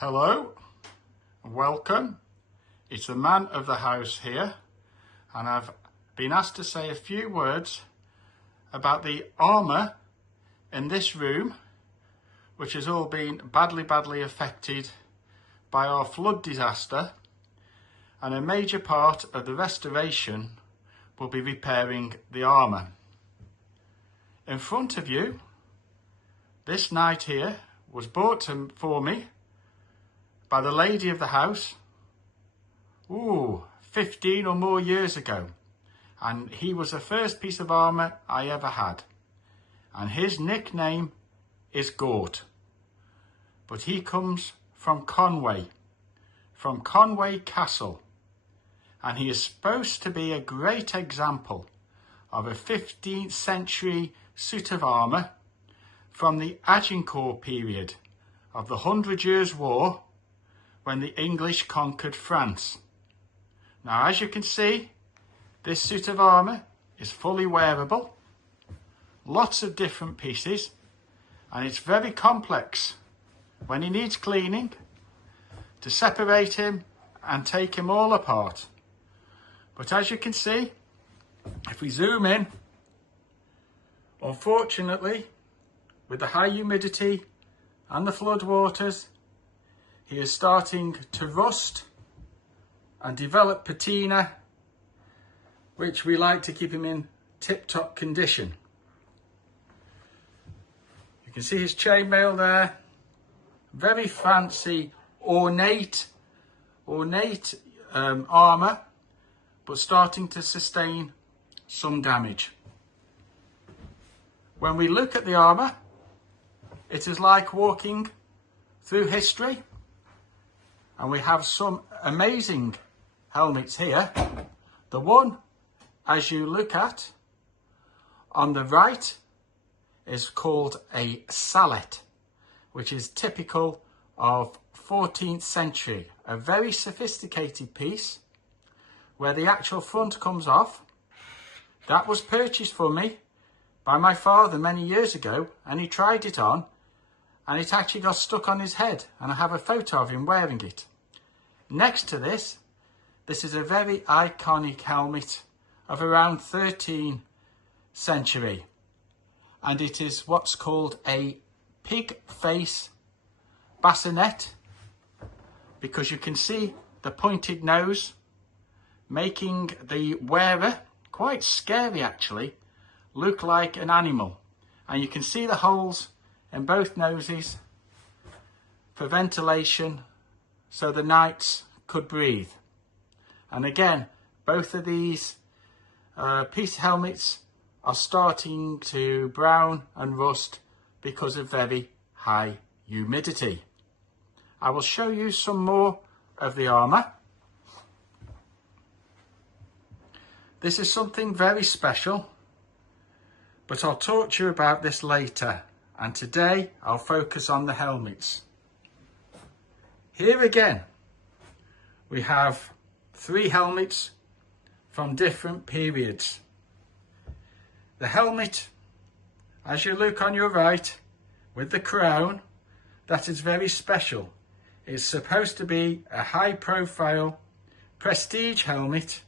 Hello, welcome. It's the man of the house here, and I've been asked to say a few words about the armour in this room, which has all been badly affected by our flood disaster, and a major part of the restoration will be repairing the armour. In front of you, this knight here was bought for me by the lady of the house, 15 or more years ago. And he was the first piece of armour I ever had. And his nickname is Gort. But he comes from Conway Castle. And he is supposed to be a great example of a 15th century suit of armour from the Agincourt period of the 100 Years' War, when the English conquered France. Now, as you can see, this suit of armour is fully wearable, lots of different pieces, and it's very complex when he needs cleaning to separate him and take him all apart. But as you can see, if we zoom in, unfortunately, with the high humidity and the flood waters, he is starting to rust and develop patina, which we like to keep him in tip-top condition. You can see his chainmail there. Very fancy, ornate armour, but starting to sustain some damage. When we look at the armour, it is like walking through history. And we have some amazing helmets here. The one, as you look at, on the right is called a sallet, which is typical of 14th century. A very sophisticated piece where the actual front comes off. That was purchased for me by my father many years ago, and he tried it on, and it actually got stuck on his head, and I have a photo of him wearing it. Next to this is a very iconic helmet of around 13th century, and it is what's called a pig face bassinet, because you can see the pointed nose making the wearer, quite scary actually, look like an animal. And you can see the holes in both noses for ventilation, so the knights could breathe. And again, both of these piece helmets are starting to brown and rust because of very high humidity. I will show you some more of the armour. This is something very special, but I'll talk to you about this later. And today I'll focus on the helmets. Here again, we have 3 helmets from different periods. The helmet, as you look on your right, with the crown, that is very special. It's supposed to be a high-profile prestige helmet,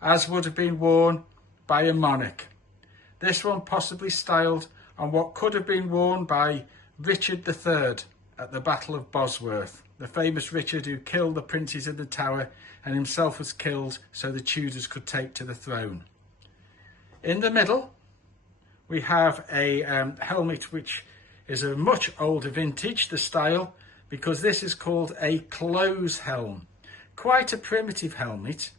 as would have been worn by a monarch. This one possibly styled on what could have been worn by Richard III at the Battle of Bosworth, the famous Richard who killed the princes in the Tower and himself was killed so the Tudors could take to the throne. In the middle, we have a helmet which is a much older vintage, the style, because this is called a close helm. Quite a primitive helmet,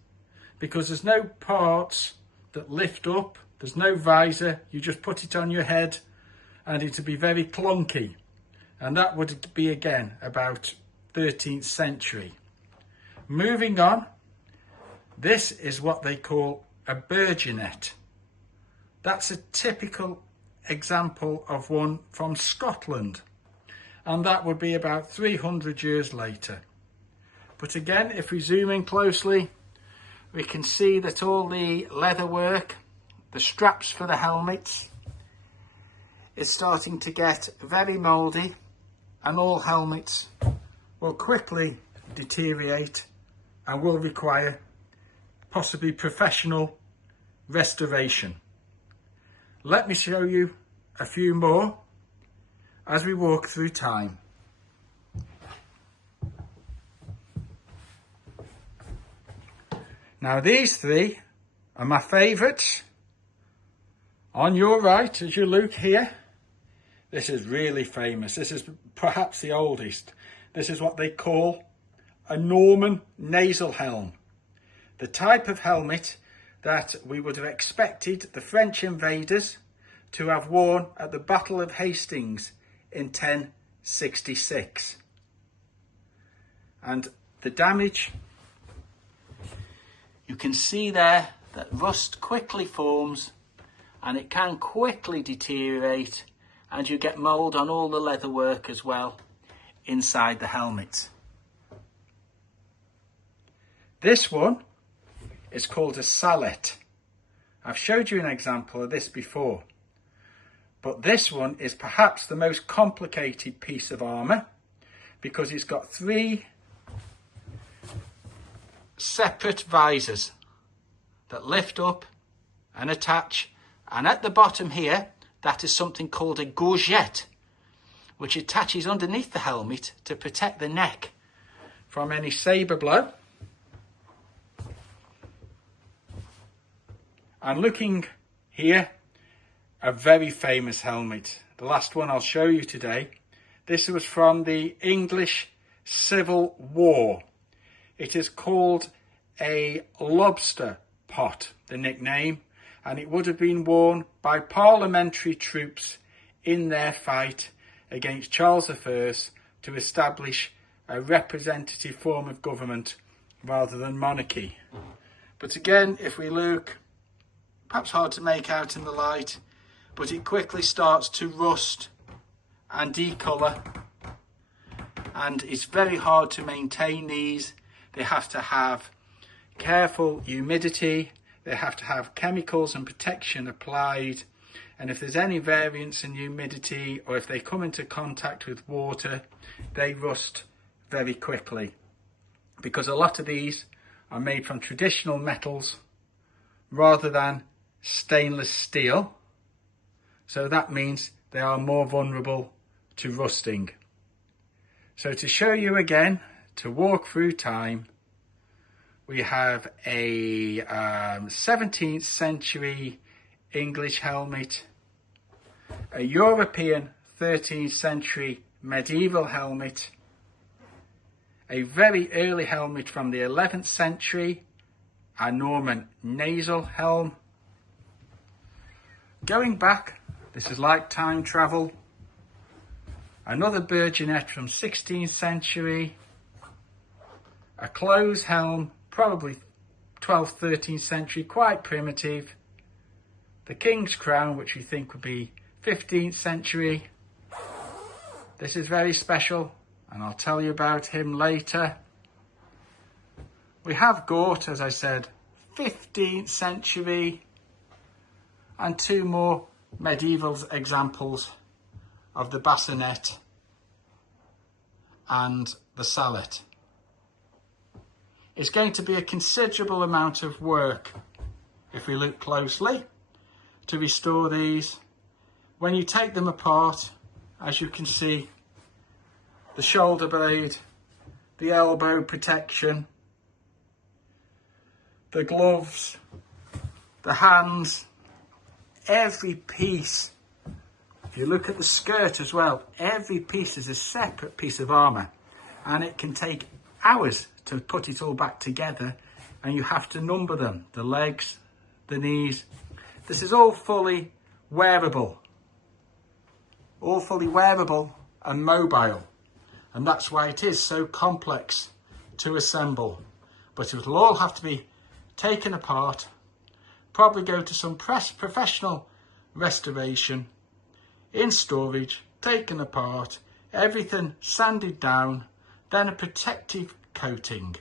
because there's no parts that lift up, there's no visor, you just put it on your head, and it'd be very clunky. And that would be again about 13th century. Moving on, this is what they call a burgonet. That's a typical example of one from Scotland, and that would be about 300 years later. But again, if we zoom in closely, we can see that all the leather work, the straps for the helmets, is starting to get very mouldy, and all helmets will quickly deteriorate and will require possibly professional restoration. Let me show you a few more as we walk through time. Now these three are my favourites. On your right, as you look here, this is really famous. This is perhaps the oldest. This is what they call a Norman nasal helm. The type of helmet that we would have expected the French invaders to have worn at the Battle of Hastings in 1066. And the damage, you can see there that rust quickly forms and it can quickly deteriorate, and you get mould on all the leather work as well inside the helmet. This one is called a sallet. I've showed you an example of this before, but this one is perhaps the most complicated piece of armour because it's got three separate visors that lift up and attach, and at the bottom here that is something called a gorget, which attaches underneath the helmet to protect the neck from any sabre blow. And looking here, a very famous helmet, the last one I'll show you today. This was from the English Civil War. It is called a lobster pot, the nickname, and it would have been worn by parliamentary troops in their fight against Charles I to establish a representative form of government rather than monarchy. But again, if we look, perhaps hard to make out in the light, but it quickly starts to rust and decolour, and it's very hard to maintain these. They have to have careful humidity, they have to have chemicals and protection applied, and if there's any variance in humidity or if they come into contact with water, they rust very quickly, because a lot of these are made from traditional metals rather than stainless steel, so that means they are more vulnerable to rusting. So to show you again, to walk through time, we have a 17th century English helmet, a European 13th century medieval helmet, a very early helmet from the 11th century, a Norman nasal helm. Going back, this is like time travel, another burgonet from 16th century, a closed helm, probably 12th, 13th century, quite primitive, the King's crown, which we think would be 15th century. This is very special, and I'll tell you about him later. We have Gort, as I said, 15th century, and two more medieval examples of the bassinet and the sallet. It's going to be a considerable amount of work, if we look closely, to restore these. When you take them apart, as you can see, the shoulder blade, the elbow protection, the gloves, the hands, every piece. If you look at the skirt as well, every piece is a separate piece of armour, and it can take hours to put it all back together, and you have to number them, the legs, the knees. This is all fully wearable and mobile, and that's why it is so complex to assemble. But it will all have to be taken apart, probably go to some professional restoration, in storage, taken apart, everything sanded down, then a protective coating.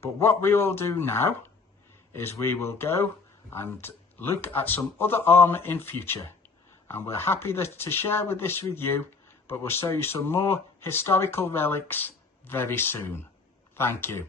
But what we will do now is we will go and look at some other armour in future, and we're happy to share this with you, but we'll show you some more historical relics very soon. Thank you.